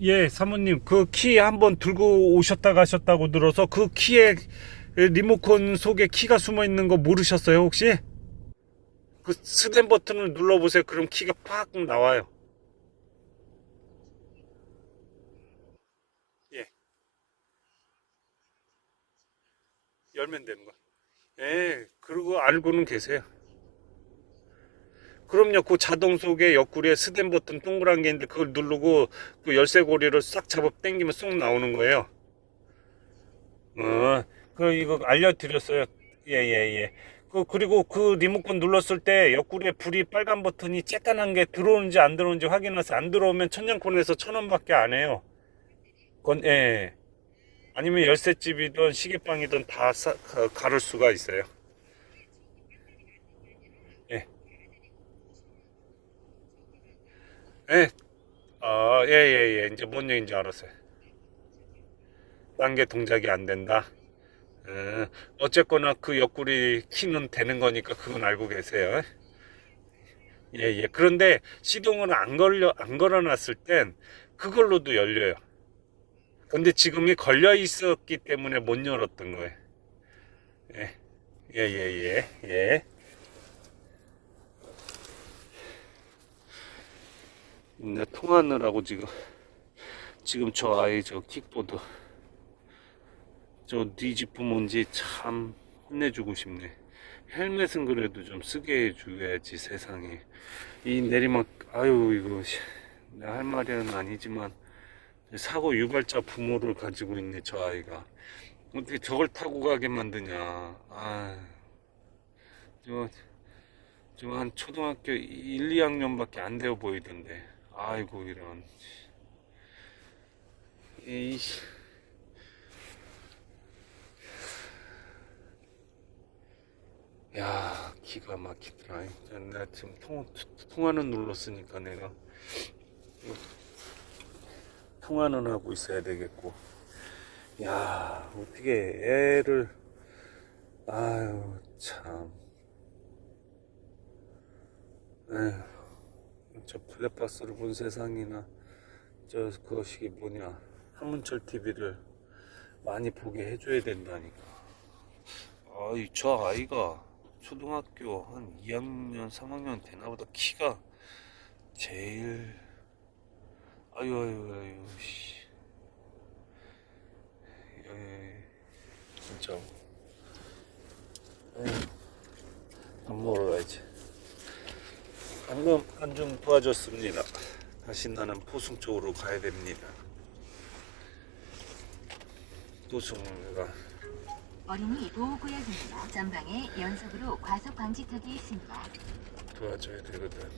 예, 사모님, 그 키 한번 들고 오셨다 가셨다고 들어서 그 키에 리모컨 속에 키가 숨어 있는 거 모르셨어요, 혹시? 그 스댄 버튼을 눌러보세요. 그럼 키가 팍 나와요. 예. 열면 되는 거. 예, 그러고 알고는 계세요. 그럼요. 그 자동 속에 옆구리에 스댄 버튼 동그란 게 있는데 그걸 누르고 그 열쇠 고리를 싹 잡아 당기면 쏙 나오는 거예요. 어, 그 이거 알려드렸어요. 예, 예, 예. 그 그리고 그 리모컨 눌렀을 때 옆구리에 불이 빨간 버튼이 쬐깐한 게 들어오는지 안 들어오는지 확인해서 안 들어오면 천장콘에서 천 원밖에 안 해요. 건, 예. 아니면 열쇠집이든 시계방이든 다 사, 가- 가를 수가 있어요. 예. 아, 예, 예, 예. 이제 뭔 얘기인지 알았어요. 딴 게 동작이 안 된다. 어, 어쨌거나 그 옆구리 키는 되는 거니까 그건 알고 계세요. 예, 예. 그런데 시동을 안 걸려, 안 걸어놨을 땐 그걸로도 열려요. 근데 지금이 걸려 있었기 때문에 못 열었던 거예요. 예, 예, 예, 예. 예. 내 통화하느라고 지금 지금 저 아이 저 킥보드 저 뒤집으면지 참 혼내주고 싶네. 헬멧은 그래도 좀 쓰게 해줘야지 세상에. 이 내리막 아유 이거 씨, 내가 할 말은 아니지만 사고 유발자 부모를 가지고 있네 저 아이가. 어떻게 저걸 타고 가게 만드냐. 아, 저, 저한 초등학교 1, 2학년밖에 안 되어 보이던데. 아이고 이런. 이야 기가 막히더라. 내가 지금 통, 통화는 눌렀으니까 내가 통화는 하고 있어야 되겠고. 야 어떻게 애를 아유 참. 에휴, 저 블랙박스를 본 세상이나 저 그것이 뭐냐 한문철 TV를 많이 보게 해줘야 된다니까. 아이 저 아이가 초등학교 한 2학년 3학년 되나보다 키가 제일 아유 아유 아유 씨. 에, 진짜. 에휴, 밥 먹으러 가야지 방금 한 좀 도와줬습니다 다시 나는 포승 쪽으로 가야 됩니다 포승가 어린이 보호구역입니다. 전방에 연속으로 과속 방지 턱이 있습니다. 도와줘야 되거든